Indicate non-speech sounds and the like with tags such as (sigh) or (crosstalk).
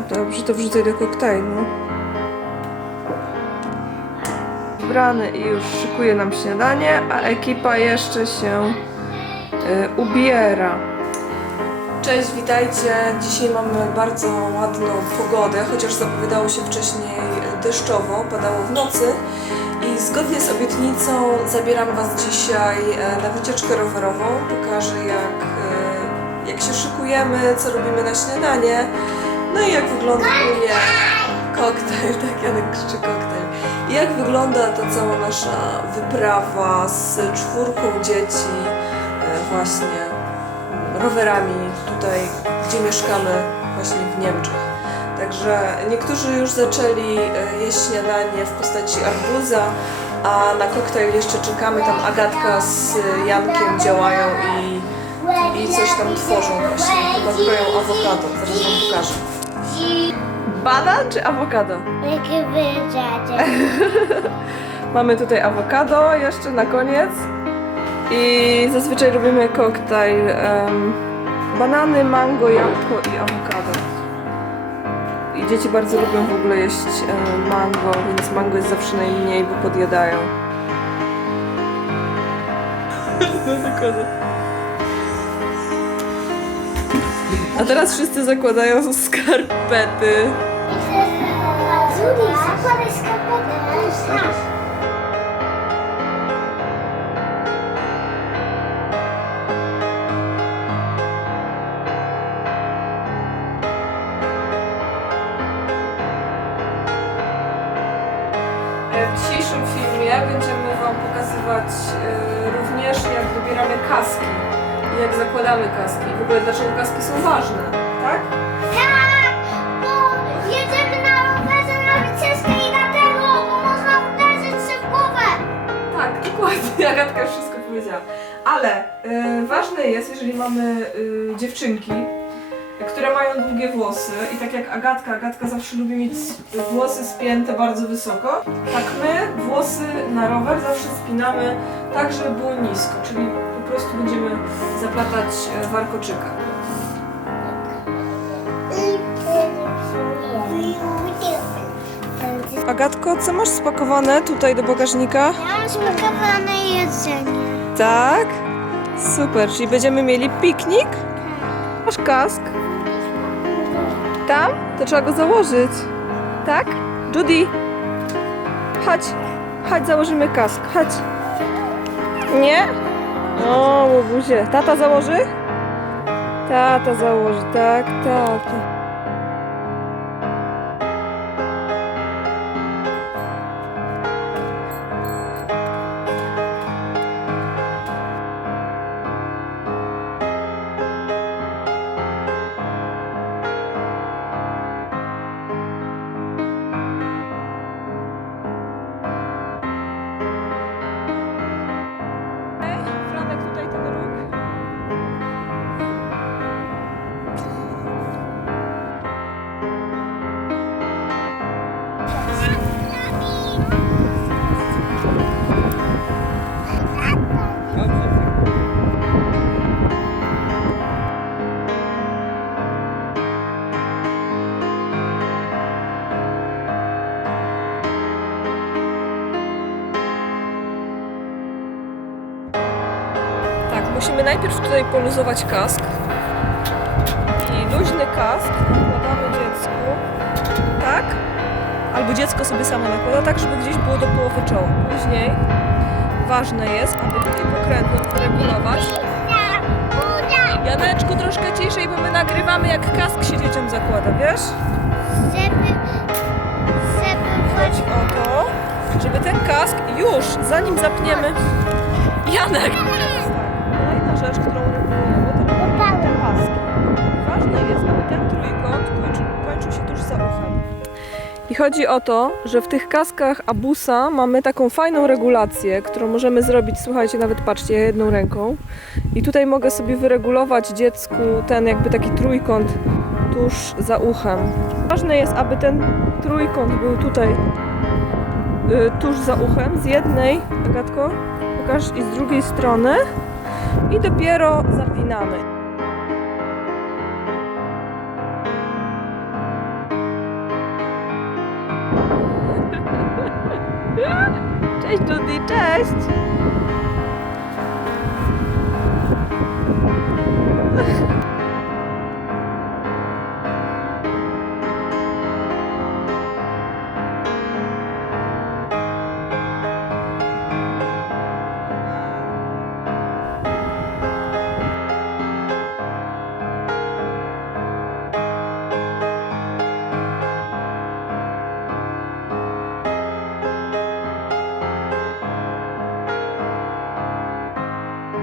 Dobrze, to wrzucaj do koktajlu. Brany i już szykuje nam śniadanie, a ekipa jeszcze się y, ubiera. Cześć, witajcie. Dzisiaj mamy bardzo ładną pogodę, chociaż zapowiadało się wcześniej deszczowo, padało w nocy. I zgodnie z obietnicą zabieram Was dzisiaj e, na wycieczkę rowerową. Pokażę jak, e, jak się szykujemy, co robimy na śniadanie, no i jak wygląda mnie koktajl, (laughs) tak Janek krzyczy koktajl. I jak wygląda ta cała nasza wyprawa z czwórką dzieci e, właśnie mm, rowerami tutaj, gdzie mieszkamy właśnie w Niemczech. Także niektórzy już zaczęli e, jeść śniadanie w postaci arbuza, a na koktajl jeszcze czekamy. Tam Agatka z Jankiem działają i, i coś tam tworzą właśnie. Chyba kroją awokado. Zaraz wam pokażę. Banan czy awokado? Jakie wyjdziecie? (laughs) Mamy tutaj awokado jeszcze na koniec. I zazwyczaj robimy koktajl em, banany, mango, jabłko i awokado. I dzieci bardzo lubią w ogóle jeść em, mango, więc mango jest zawsze najmniej, bo podjadają. (laughs) A teraz wszyscy zakładają skarpety. Skarpetę. W dzisiejszym filmie będziemy Wam pokazywać e, również jak wybieramy kaski jak zakładamy kaski. W ogóle dlaczego kaski są ważne, tak? Tak, bo jedziemy na rowerze na wycieczkę i dlatego, bo można uderzyć się w głowę. Tak, dokładnie. (laughs) Agatka już wszystko powiedziała. Ale e, ważne jest, jeżeli mamy e, dziewczynki, które mają długie włosy i tak jak Agatka, Agatka zawsze lubi mieć włosy spięte bardzo wysoko, tak my włosy na rower zawsze spinamy tak, żeby było nisko, czyli prostu będziemy zaplatać e, warkoczyka. Agatko, co masz spakowane tutaj do bagażnika? Ja mam spakowane jedzenie. Tak? Super, czyli będziemy mieli piknik? Masz kask? Tam? To trzeba go założyć. Tak? Judy? Chodź. Chodź, założymy kask. Chodź. Nie? O, łobuzie. Tata założy? Tata założy, tak, tata. Tak, musimy najpierw tutaj poluzować kask. I luźny kask Albo dziecko sobie samo nakłada, tak żeby gdzieś było do połowy czoła. Później ważne jest, aby tutaj pokrętłem wyregulować. Janeczku, troszkę ciszej, bo my nagrywamy jak kask się dzieciom zakłada, wiesz? Żeby, żeby Chodź o to, żeby ten kask już, zanim zapniemy... Janek! I chodzi o to, że w tych kaskach Abusa mamy taką fajną regulację, którą możemy zrobić, słuchajcie, nawet patrzcie, ja jedną ręką. I tutaj mogę sobie wyregulować dziecku ten jakby taki trójkąt tuż za uchem. Ważne jest, aby ten trójkąt był tutaj y, tuż za uchem, z jednej, Agatko, pokaż, i z drugiej strony. I dopiero zapinamy. Cześć Judy, cześć!